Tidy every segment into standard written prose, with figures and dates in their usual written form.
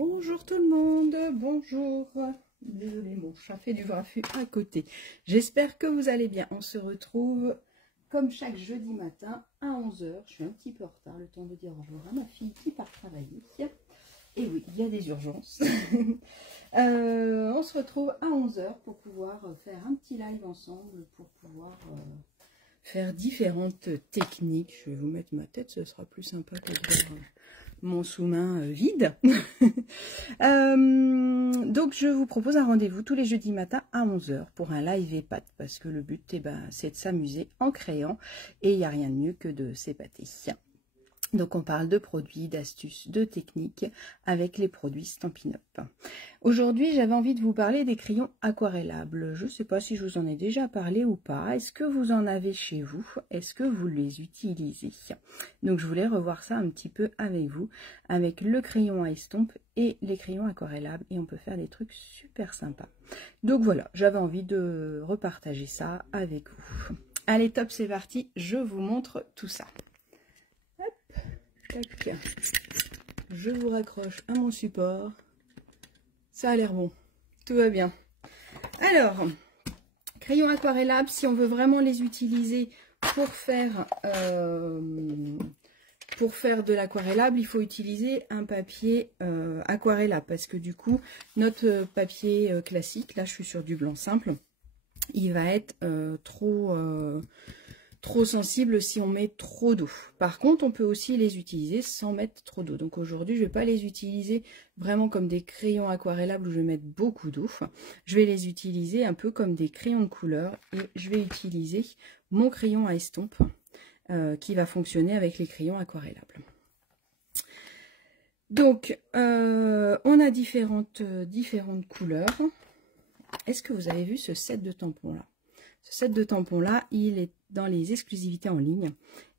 Bonjour tout le monde, bonjour. Désolée, mon chat fait du raffut à côté. J'espère que vous allez bien. On se retrouve comme chaque jeudi matin à 11 h. Je suis un petit peu en retard, le temps de dire au revoir à ma fille qui part travailler. Et oui, il y a des urgences. On se retrouve à 11 h pour pouvoir faire un petit live ensemble, pour pouvoir faire différentes techniques. Je vais vous mettre ma tête, ce sera plus sympa que de voir mon sous-main vide. Donc je vous propose un rendez-vous tous les jeudis matins à 11 h pour un live EHPAD, parce que le but c'est de s'amuser en créant, et il n'y a rien de mieux que de s'épater. Donc on parle de produits, d'astuces, de techniques avec les produits Stampin' Up. Aujourd'hui, j'avais envie de vous parler des crayons aquarellables. Je ne sais pas si je vous en ai déjà parlé ou pas. Est-ce que vous en avez chez vous? Est-ce que vous les utilisez? Donc je voulais revoir ça un petit peu avec vous, avec le crayon à estompe et les crayons aquarellables, et on peut faire des trucs super sympas. Donc voilà, j'avais envie de repartager ça avec vous. Allez, top, c'est parti, je vous montre tout ça. Tac. Je vous raccroche à mon support. Ça a l'air bon. Tout va bien. Alors, crayons aquarellables, si on veut vraiment les utiliser pour faire de l'aquarellable, il faut utiliser un papier aquarellable. Parce que du coup, notre papier classique, là je suis sur du blanc simple, il va être trop sensible si on met trop d'eau. Par contre, on peut aussi les utiliser sans mettre trop d'eau. Donc aujourd'hui, je ne vais pas les utiliser vraiment comme des crayons aquarellables où je vais mettre beaucoup d'eau. Je vais les utiliser un peu comme des crayons de couleur, et je vais utiliser mon crayon à estompe qui va fonctionner avec les crayons aquarellables. Donc, on a différentes couleurs. Est-ce que vous avez vu ce set de tampons là? Ce set de tampons là, il est dans les exclusivités en ligne,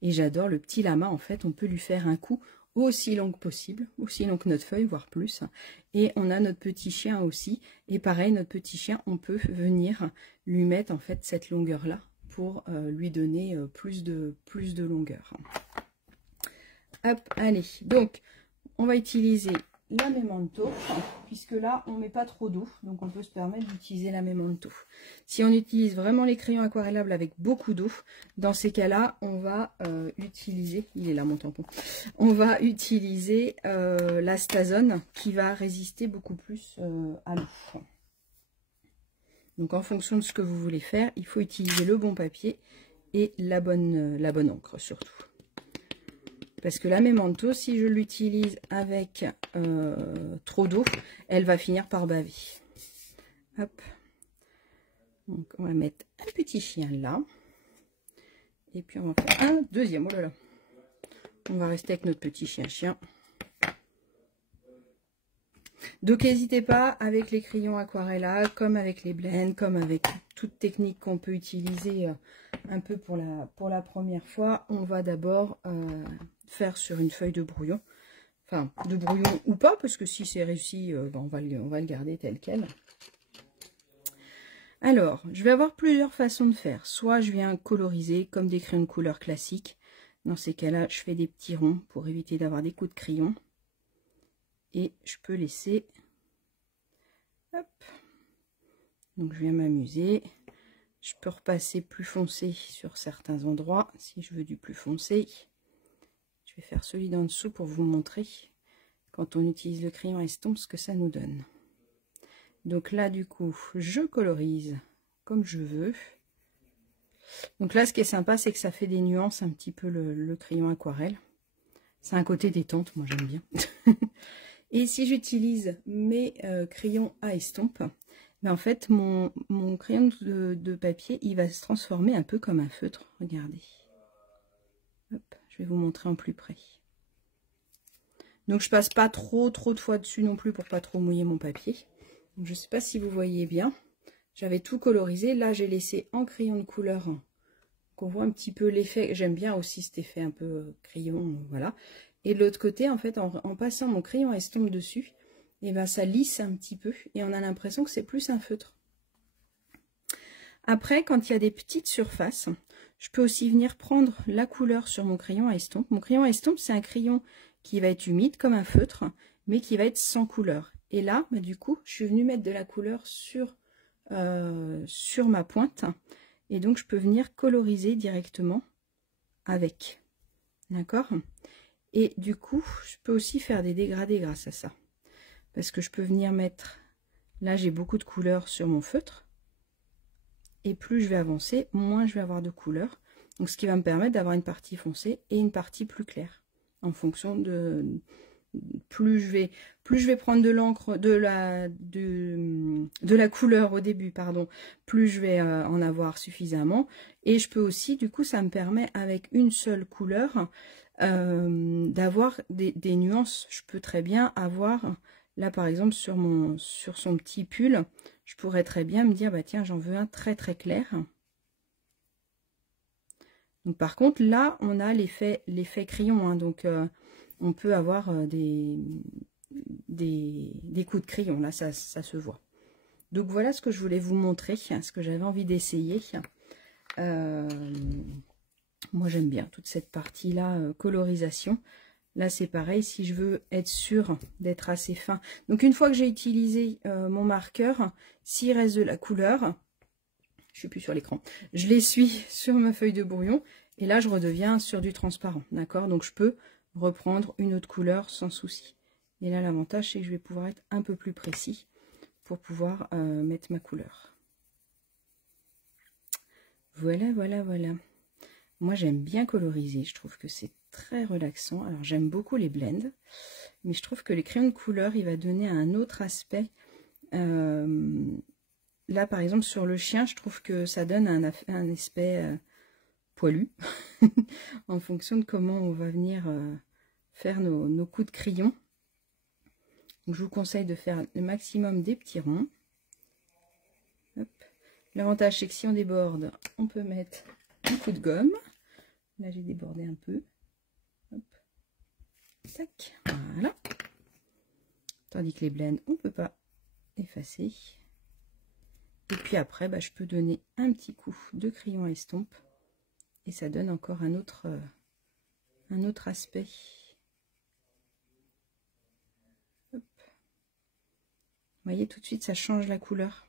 et j'adore le petit lama. En fait, on peut lui faire un coup aussi long que possible, aussi long que notre feuille, voire plus. Et on a notre petit chien aussi, et pareil, notre petit chien, on peut venir lui mettre en fait cette longueur là pour lui donner plus de longueur. Hop, allez, donc on va utiliser la Memento, puisque là on met pas trop d'eau, donc on peut se permettre d'utiliser la Memento. Si on utilise vraiment les crayons aquarellables avec beaucoup d'eau, dans ces cas là on va utiliser, il est là mon tampon, on va utiliser la Stazone, qui va résister beaucoup plus à l'eau. Donc en fonction de ce que vous voulez faire, il faut utiliser le bon papier et la bonne encre surtout. Parce que la Memento, si je l'utilise avec trop d'eau, elle va finir par baver. Hop. Donc on va mettre un petit chien là. Et puis on va faire un deuxième. Oh là là. On va rester avec notre petit chien. Donc n'hésitez pas, avec les crayons aquarella, comme avec les blends, comme avec toute technique qu'on peut utiliser un peu pour la première fois, on va d'abord faire sur une feuille de brouillon. Enfin, de brouillon ou pas, parce que si c'est réussi, on va le garder tel quel. Alors, je vais avoir plusieurs façons de faire. Soit je viens coloriser comme des crayons de couleur classiques. Dans ces cas-là, je fais des petits ronds pour éviter d'avoir des coups de crayon. Et je peux laisser, hop, donc je viens m'amuser. Je peux repasser plus foncé sur certains endroits si je veux du plus foncé. Je vais faire celui d'en dessous pour vous montrer quand on utilise le crayon à estompe ce que ça nous donne. Donc là du coup je colorise comme je veux. Donc là ce qui est sympa, c'est que ça fait des nuances un petit peu le crayon aquarelle. C'est un côté détente, moi j'aime bien. Et si j'utilise mes crayons à estompe, ben en fait mon crayon de papier, il va se transformer un peu comme un feutre. Regardez. Hop, je vais vous montrer en plus près. Donc je passe pas trop de fois dessus non plus pour pas trop mouiller mon papier. Donc, je sais pas si vous voyez bien. J'avais tout colorisé. Là j'ai laissé en crayon de couleur. Qu'on voit un petit peu l'effet. J'aime bien aussi cet effet un peu crayon. Voilà. Et de l'autre côté, en fait, en passant mon crayon à estompe dessus, et ben ça lisse un petit peu et on a l'impression que c'est plus un feutre. Après, quand il y a des petites surfaces, je peux aussi venir prendre la couleur sur mon crayon à estompe. Mon crayon à estompe, c'est un crayon qui va être humide comme un feutre, mais qui va être sans couleur. Et là, bah, du coup, je suis venue mettre de la couleur sur ma pointe. Et donc, je peux venir coloriser directement avec. D'accord? Et du coup, je peux aussi faire des dégradés grâce à ça. Parce que je peux venir mettre... Là, j'ai beaucoup de couleurs sur mon feutre. Et plus je vais avancer, moins je vais avoir de couleurs. Donc, ce qui va me permettre d'avoir une partie foncée et une partie plus claire. En fonction de... Plus je vais prendre de l'encre, de la couleur au début, pardon, plus je vais en avoir suffisamment. Et je peux aussi, du coup, ça me permet avec une seule couleur d'avoir des nuances. Je peux très bien avoir, là par exemple sur son petit pull, je pourrais très bien me dire, bah tiens, j'en veux un très très clair. Donc par contre, là, on a l'effet crayon, hein, donc on peut avoir des coups de crayon, là ça se voit. Donc voilà ce que je voulais vous montrer, ce que j'avais envie d'essayer. Moi j'aime bien toute cette partie là, colorisation. Là c'est pareil, si je veux être sûre d'être assez fin. Donc une fois que j'ai utilisé mon marqueur, s'il reste de la couleur, je suis plus sur l'écran, je l'essuie sur ma feuille de brouillon et là je redeviens sur du transparent, d'accord? Donc je peux reprendre une autre couleur sans souci. Et là l'avantage c'est que je vais pouvoir être un peu plus précis pour pouvoir mettre ma couleur. Voilà, voilà, voilà. Moi j'aime bien coloriser, je trouve que c'est très relaxant. Alors j'aime beaucoup les blends, mais je trouve que les crayons de couleur, il va donner un autre aspect. Là par exemple sur le chien, je trouve que ça donne un aspect poilu, en fonction de comment on va venir faire nos coups de crayon. Donc, je vous conseille de faire le maximum des petits ronds. L'avantage c'est que si on déborde, on peut mettre un coup de gomme. Là j'ai débordé un peu. Hop. Tac. Voilà. Tandis que les blends, on ne peut pas effacer. Et puis après, bah, je peux donner un petit coup de crayon à estompe. Et ça donne encore un autre aspect. Hop. Vous voyez, tout de suite, ça change la couleur.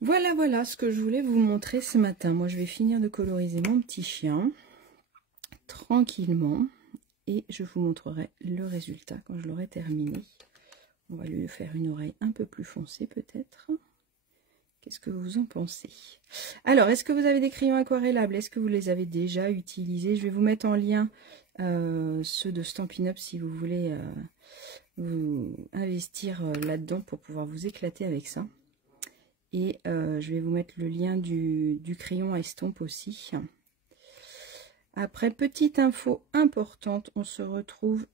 Voilà, voilà ce que je voulais vous montrer ce matin. Moi, je vais finir de coloriser mon petit chien tranquillement. Et je vous montrerai le résultat quand je l'aurai terminé. On va lui faire une oreille un peu plus foncée peut-être. Qu'est-ce que vous en pensez? Alors, est-ce que vous avez des crayons aquarellables? Est-ce que vous les avez déjà utilisés? Je vais vous mettre en lien ceux de Stampin' Up si vous voulez vous investir là-dedans pour pouvoir vous éclater avec ça. Et je vais vous mettre le lien du crayon à estompe aussi. Après, petite info importante, on se retrouve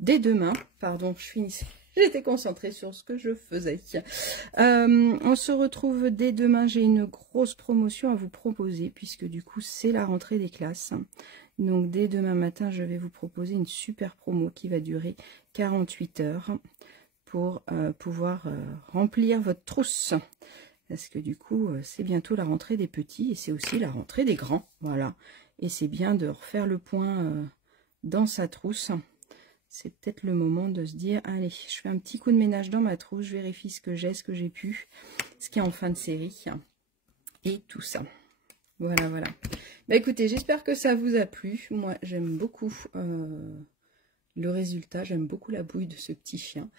dès demain. Pardon, je finis. J'étais concentrée sur ce que je faisais. On se retrouve dès demain. J'ai une grosse promotion à vous proposer puisque du coup, c'est la rentrée des classes. Donc, dès demain matin, je vais vous proposer une super promo qui va durer 48 heures pour pouvoir remplir votre trousse. Parce que du coup, c'est bientôt la rentrée des petits et c'est aussi la rentrée des grands. Voilà. Et c'est bien de refaire le point dans sa trousse. C'est peut-être le moment de se dire, allez, je fais un petit coup de ménage dans ma trousse, je vérifie ce que j'ai pu, ce qui est en fin de série. Et tout ça. Voilà, voilà. Bah écoutez, j'espère que ça vous a plu. Moi, j'aime beaucoup le résultat, j'aime beaucoup la bouille de ce petit chien.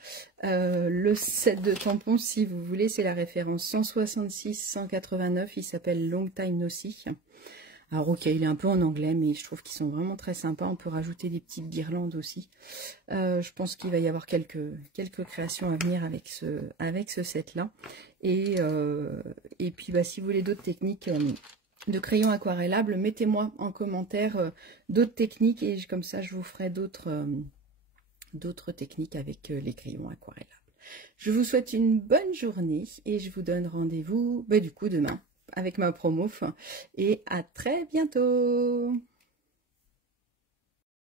Le set de tampons, si vous voulez, c'est la référence 166-189. Il s'appelle Long Time No See. Alors ok, il est un peu en anglais, mais je trouve qu'ils sont vraiment très sympas. On peut rajouter des petites guirlandes aussi. Je pense qu'il va y avoir quelques créations à venir avec ce set-là. Et puis, bah, si vous voulez d'autres techniques de crayons aquarellables, mettez-moi en commentaire d'autres techniques et comme ça, je vous ferai d'autres techniques avec les crayons aquarellables. Je vous souhaite une bonne journée et je vous donne rendez-vous du coup demain avec ma promo et à très bientôt.